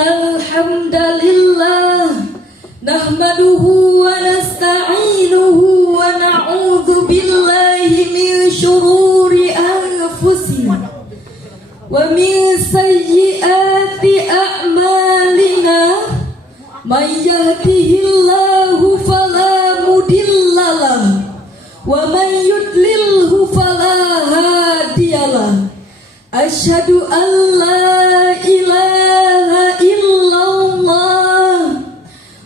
Innal hamdalillah nahmaduhu wa nasta'inuhu wa na'udzu billahi min syururi anfusina wa min sayyiati a'malina may yahdihillahu fala mudhillalah wa may yudlilhu fala hadiyalah. Asyhadu an la ilaha illallah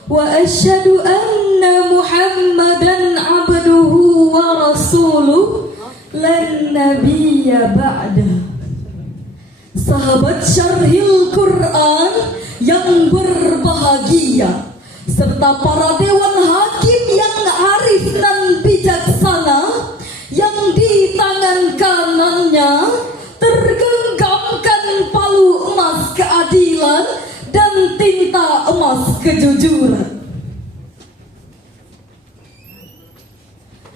wa asyhadu anna Muhammadan abduhu wa rasuluh lan nabiyya ba'da. Sahabat Syarhil Quran yang berbahagia, serta para dewan hakim yang arif dan bijaksana, yang di tangan kanannya tergenggamkan palu emas keadilan dan tinta emas kejujuran.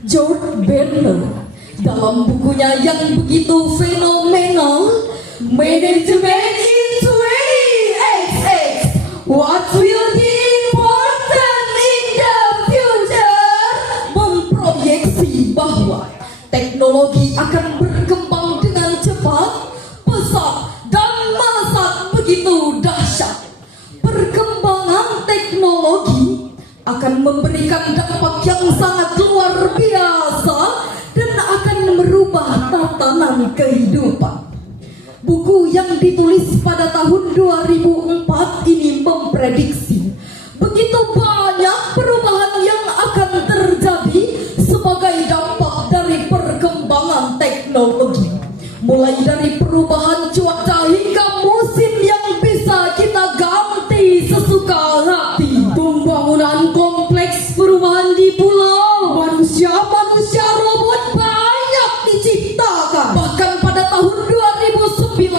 George Bernard dalam bukunya yang begitu fenomenal, Management in 20XX, What Will Be Important in the Future, memproyeksi bahwa teknologi akan berkembang dengan cepat, pesat, dan melesat begitu dahsyat. Perkembangan teknologi akan memberikan dampak yang sangat luar biasa dan akan merubah tatanan kehidupan. Buku yang ditulis pada tahun 2004 ini memprediksi begitu banyak perubahan yang akan terjadi sebagai dampak dari perkembangan teknologi. Mulai dari perubahan cuaca hingga musim yang bisa kita ganti sesuka hati. Pembangunan kompleks perumahan di pulau, manusia robot banyak diciptakan. Bahkan pada tahun 2091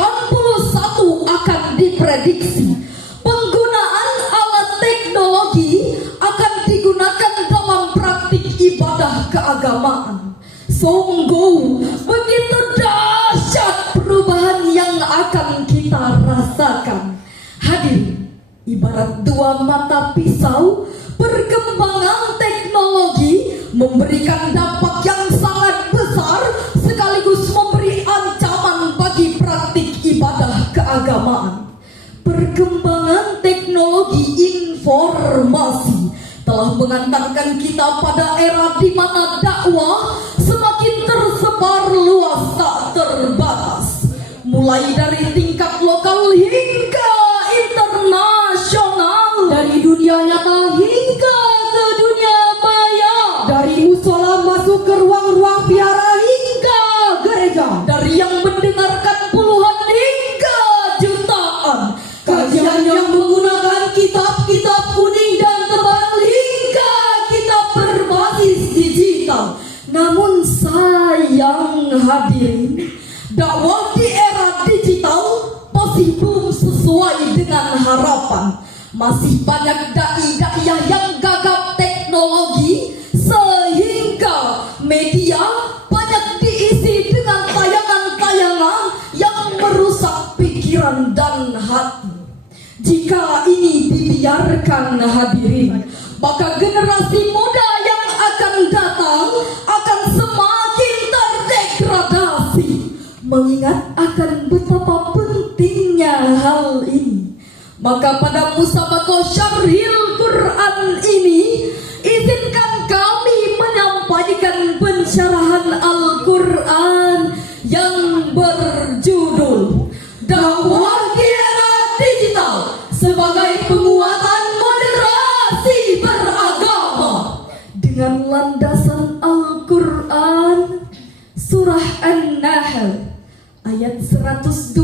akan diprediksi penggunaan alat teknologi akan digunakan dalam praktik ibadah keagamaan. Sungguh begitu dahsyat perubahan yang akan kita rasakan. Hadirin, ibarat dua mata pisau, perkembangan teknologi memberikan dampak yang sangat besar sekaligus memberi ancaman bagi praktik ibadah keagamaan. Perkembangan teknologi informasi telah mengantarkan kita pada era di mana dakwah semakin tersebar luas tak terbatas, mulai dari tingkat lokal hingga internasional, dari dunia nyata hingga ke dunia maya, dari musola masuk ke ruang-ruang biara hingga gereja, dari yang mendengarkan puluhan hingga jutaan, kajian yang menggunakan kitab-kitab kuning dan tebal hingga kitab berbasis digital. Namun sayang hadirin, dakwah di era digital masih belum sesuai dengan harapan. Masih banyak dai-dai yang gagap teknologi sehingga media banyak diisi dengan tayangan-tayangan yang merusak pikiran dan hati. Jika ini dibiarkan hadirin, maka generasi muda yang akan datang akan semakin terdegradasi. Mengingat akan betapa pentingnya hal ini, maka pada musabaqah Syarhil Quran ini, izinkan kami menyampaikan pensyarahan Al-Quran yang berjudul Dakwah di Era Digital sebagai Penguatan Moderasi Beragama, dengan landasan Al-Quran Surah An-Nahl ayat 125.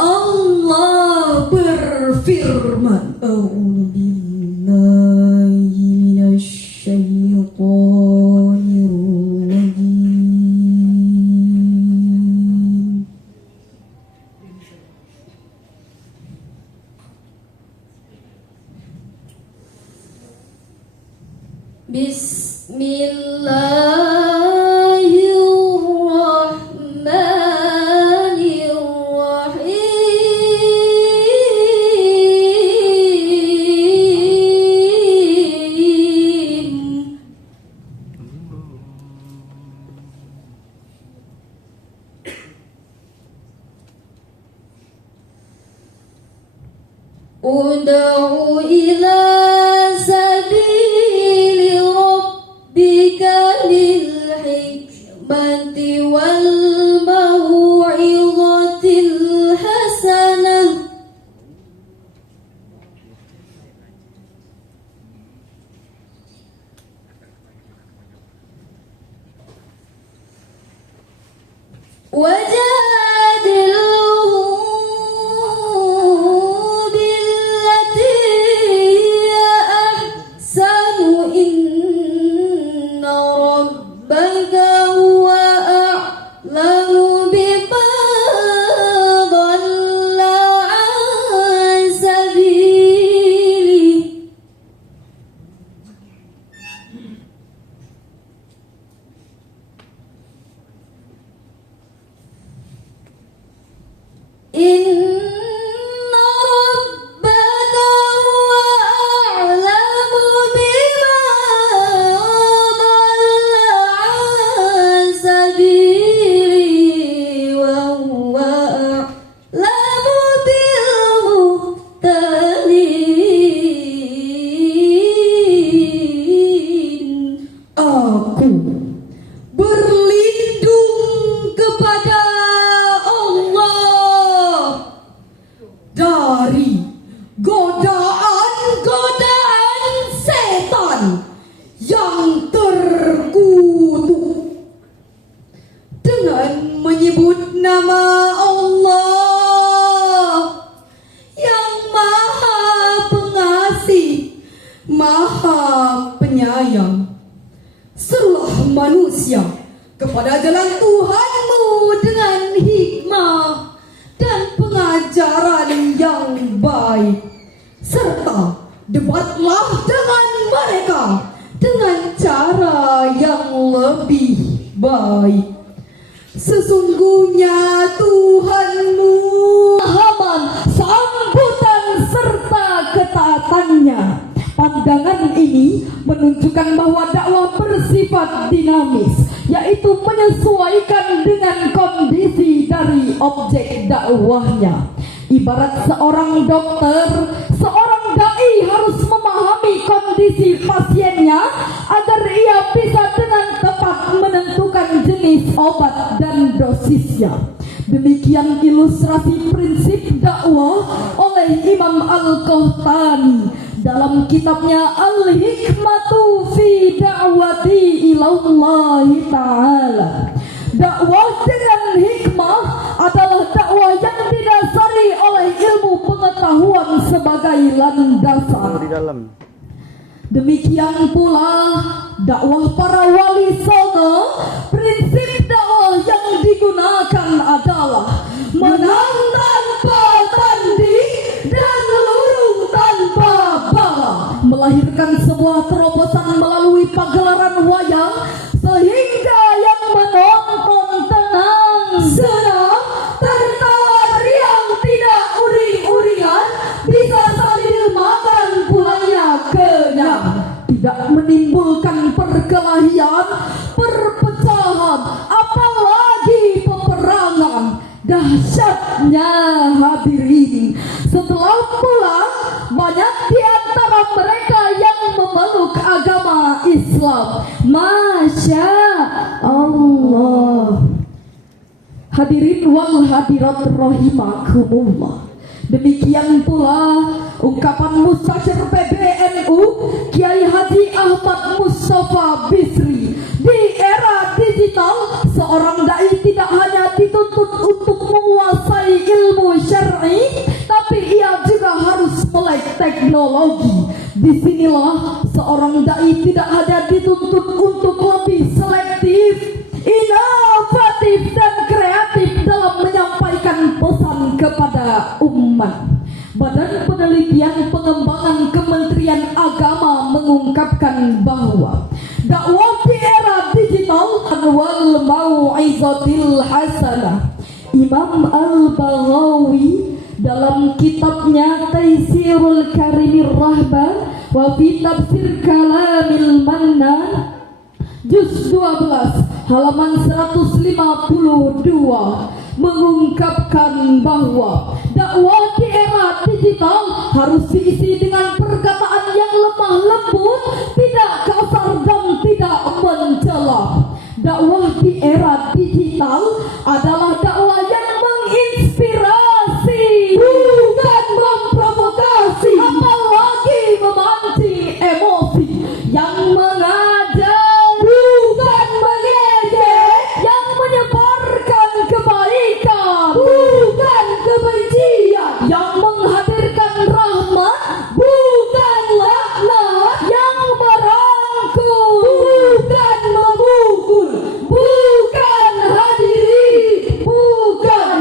Allah berfirman, A'udzubillahi minasyaitonirrajim. Bismillahirrahmanirrahim. Ud'u ila sabili rabbika bil hikmati wal mau'izatil hasanah. Wajadilhum billati hiya ahsanu inna rabbaka huwa a'lamu biman dhalla an sabili. Inna rabbaka huwa a'lamu biman dhalla an sabili wa huwa a'lamu bil muhtadin. Aku berlindung kepada Allah dari godaan-godaan setan yang terkutuk. Dengan menyebut nama Allah yang Maha Pengasih, Maha Penyayang, serulah manusia kepada jalan Tuhanmu dengan hikmah dan pengajaran yang baik, serta debatlah dengan mereka dengan cara yang lebih baik. Sesungguhnya Tuhanmu pahaman sambutan serta ketaatannya. Pandangan ini menunjukkan bahwa dakwah bersifat dinamis, yaitu menyesuaikan dengan kondisi dari objek dakwahnya. Ibarat seorang dokter, seorang dai harus memahami kondisi pasiennya agar ia bisa dengan tepat menentukan jenis obat dan dosisnya. Demikian ilustrasi prinsip dakwah oleh Imam Al-Qahtani dalam kitabnya Al-Hikmatu fi Da'wati Ilallahi Ta'ala. Dakwah dengan hikmah adalah dakwah yang didasari oleh ilmu pengetahuan sebagai landasan. Demikian pula dakwah para wali songo, prinsip dakwah yang digunakan adalah menang tanpa tanding dan lurung tanpa bala, melahirkan sebuah terobosan melalui pagelaran wayang sehingga yang menonton tenang, senang, tertawa riang, tidak uring-uringan, bisa sambil makan pulangnya kenyang, tidak menimbulkan perkelahian, perpecahan, apalagi peperangan. Dahsyatnya hadirin, setelah pulang banyak di antara mereka yang memeluk agama Islam. Masya Allah. Hadirin wal hadirat rahimakumullah. Demikian pula ungkapan Mustasyir PBNU Kiai Haji Ahmad Mustafa Bisri. Di era digital, seorang dai tidak hanya dituntut untuk menguasai ilmu syar'i, tapi ia juga harus melek teknologi. Disinilah seorang dai tidak hanya dituntut untuk lebih selektif, inovatif dan kreatif dalam menyampaikan pesan kepada umat. Badan Penelitian Pengembangan Kementerian Agama mengungkapkan bahwa dakwah di era digital wal mau'izatil hasanah. Imam Al-Baghawi dalam kitabnya Taisirul Karimir Rahban wa fi tafsir Kalamil Mannan juz 12 halaman 152 mengungkapkan bahwa dakwah di era digital harus diisi dengan perkataan yang lemah lembut, tidak kasar dan tidak mencela. Dakwah di era digital adalah dakwah yang menginspirasi, bukan memprovokasi, apalagi memancing emosi, yang mengajak, bukan mengejek, yang menyebarkan kebaikan, bukan kebencian, yang menghadirkan rahmat, bukan laknat, yang merangkul, bukan memukul, bukan hadirin, bukan.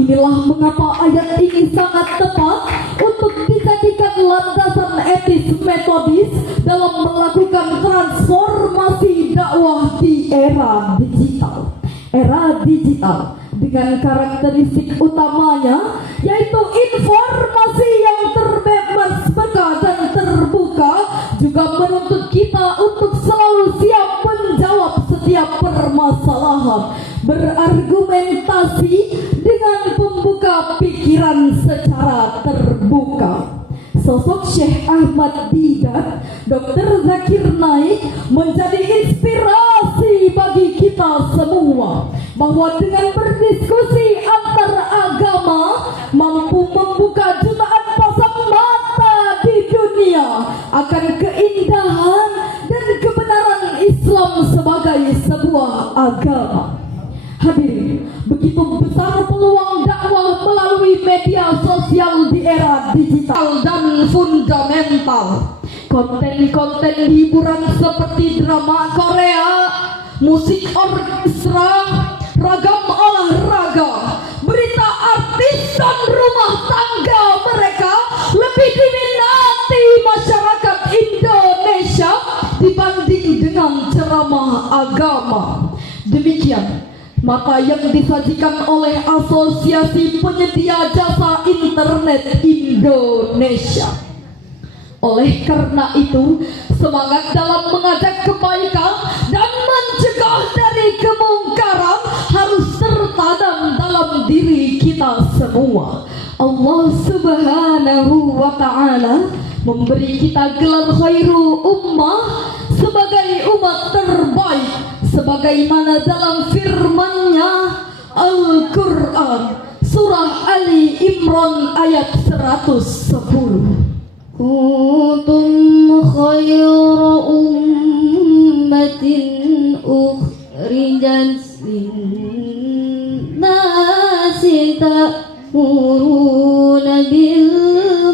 Inilah mengapa ayat ini sangat tepat untuk dijadikan landasan etis metodis dalam melakukan transformasi dakwah di era digital. Era digital dengan karakteristik utamanya yaitu informasi yang terbebas, peka dan terbuka, juga menuntut kita untuk selalu siap menjawab setiap permasalahan, berargumentasi dengan pembuka pikiran secara terbuka. Sosok Syekh Ahmad Didat, Dr. Zakir Naik menjadi inspirasi bagi kita semua bahwa dengan berdiskusi antar agama mampu membuka jutaan pasang mata di dunia akan keindahan dan kebenaran Islam sebagai sebuah agama. Hadirin, begitu besar peluang dakwah melalui media sosial di era digital dan fundamental. Konten-konten hiburan seperti drama Korea, musik orkestra, ragam olahraga, berita artis dan rumah tangga mereka lebih diminati masyarakat Indonesia dibanding dengan ceramah agama. Demikian maka yang disajikan oleh Asosiasi Penyedia Jasa Internet Indonesia. Oleh karena itu, semangat dalam mengajak kebaikan dan mencegah dari kemungkaran harus tertanam dalam diri kita semua. Allah Subhanahu wa Ta'ala memberi kita gelar khairu ummah sebagai umat terbaik, sebagaimana dalam firman-Nya Al-Quran surah Ali Imran ayat 110. Kuntum khayra ummatin ukhrijat lin-nasi ta'muruna bil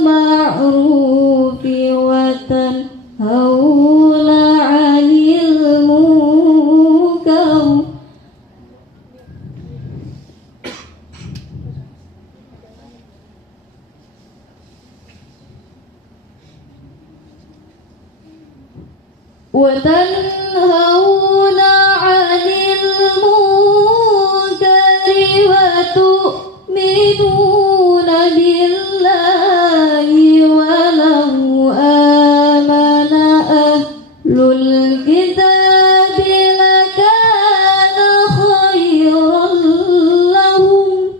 ma'rufi wa tanhauna 'anil munkar. وتنهون عن المنكر وتؤمنون بالله ولو آمن أهل الكتاب لكان خيرا لهم.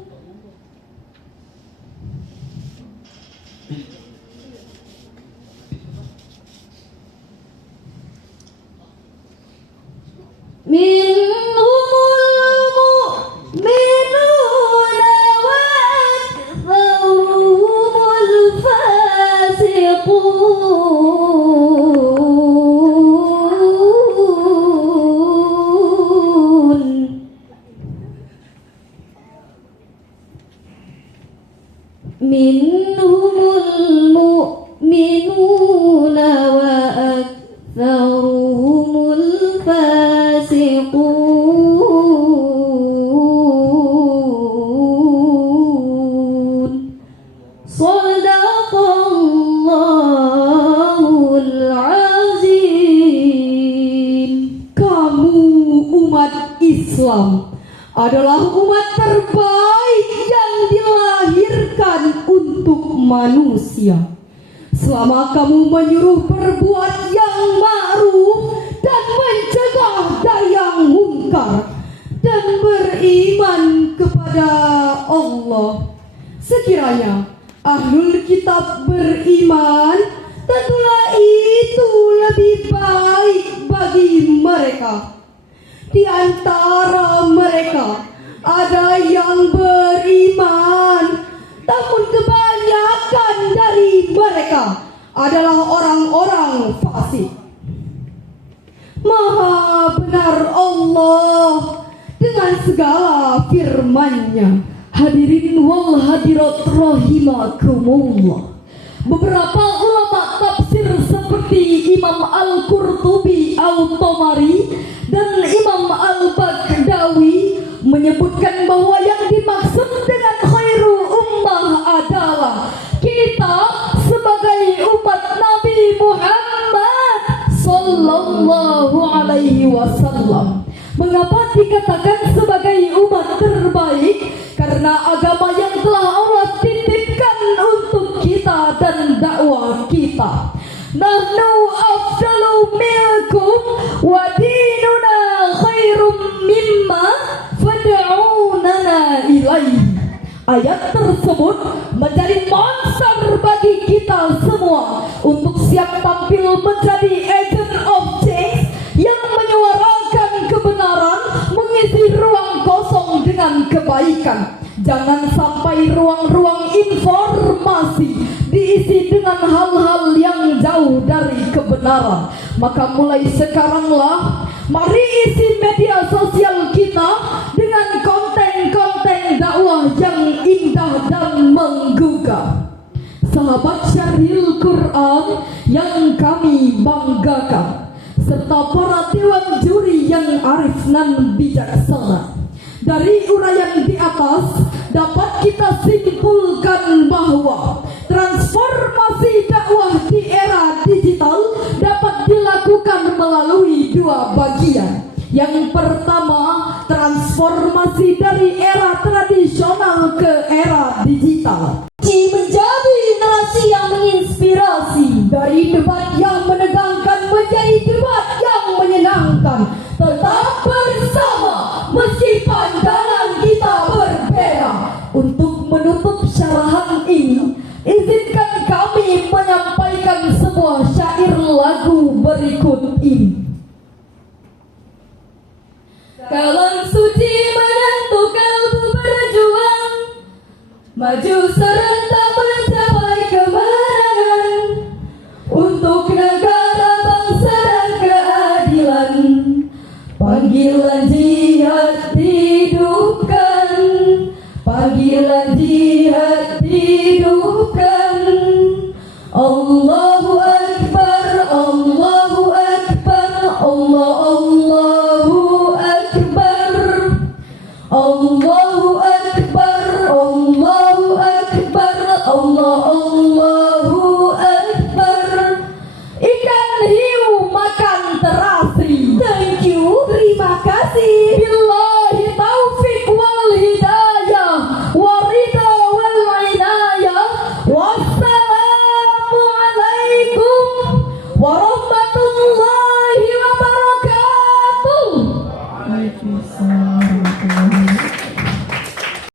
منهم المؤمنون وأكثرهم الفاسقون. منهم المؤمنون وأكثرهم الفاسقون. صدق Allahul Azim. Kamu umat Islam adalah umat terbaik yang dilahirkan untuk manusia. Selama kamu menyuruh berbuat yang ma'ruf dan mencegah dari yang mungkar dan beriman kepada Allah, sekiranya Ahlul kitab beriman, tentulah itu lebih baik bagi mereka. Di antara mereka ada yang beriman, namun kebanyakan dari mereka adalah orang-orang fasik. Maha benar Allah dengan segala firman-Nya. Hadirin wal hadirat rahimakumullah. Beberapa ulama tafsir seperti Imam Al-Qurtubi Al-Tabari dan Imam Al-Bagdawi menyebutkan bahwa yang dimaksud dengan khairu ummah adalah kita sebagai umat Nabi Muhammad sallallahu alaihi wasallam. Mengapa dikatakan sebagai umat terbaik? Karena agama yang telah Allah titipkan untuk kita dan dakwah kita. Nahnu afdalu minkum wa dinuna khairum mimma fad'unana ilaihi. Ayat tersebut menjadi monster bagi kita semua untuk siap tampil menjadi agent of change yang menyuarakan kebenaran, mengisi ruang kosong dengan kebaikan. Jangan sampai ruang-ruang informasi diisi dengan hal-hal yang jauh dari kebenaran. Maka mulai sekaranglah mari isi media sosial kita dengan konten-konten dakwah yang indah dan menggugah. Sahabat Syarhil Quran yang kami banggakan, serta para dewan juri yang arif dan bijaksana. Dari uraian di atas dapat kita simpulkan bahwa transformasi dakwah di era digital dapat dilakukan melalui dua bagian. Yang pertama, transformasi dari era tradisional ke era digital menjadi narasi yang menginspirasi, dari debat yang menegangkan menjadi debat yang menyenangkan. Tetap bersama meski pandangan kita berbeda. Untuk menutup syarahan ini, izinkan kami menyampaikan sebuah syair lagu berikut ini. Kalam suci menyentuh kalbu berjuang, maju serentak mencapai kemenangan untuk negara, bangsa dan keadilan. Panggilan jihad hidupkan, panggilan jihad hidupkan. Allahu Akbar, Allahu Akbar, Allahu Akbar, Allahu Akbar, Allahu Akbar, Allahu Akbar. Ikan hiu makan terasi. Thank you, terima kasih. Billahi taufik wal hidayah, warida wal inayah. Wassalamualaikum warahmatullahi wabarakatuh. Waalaikumsalam warahmatullahi wabarakatuh.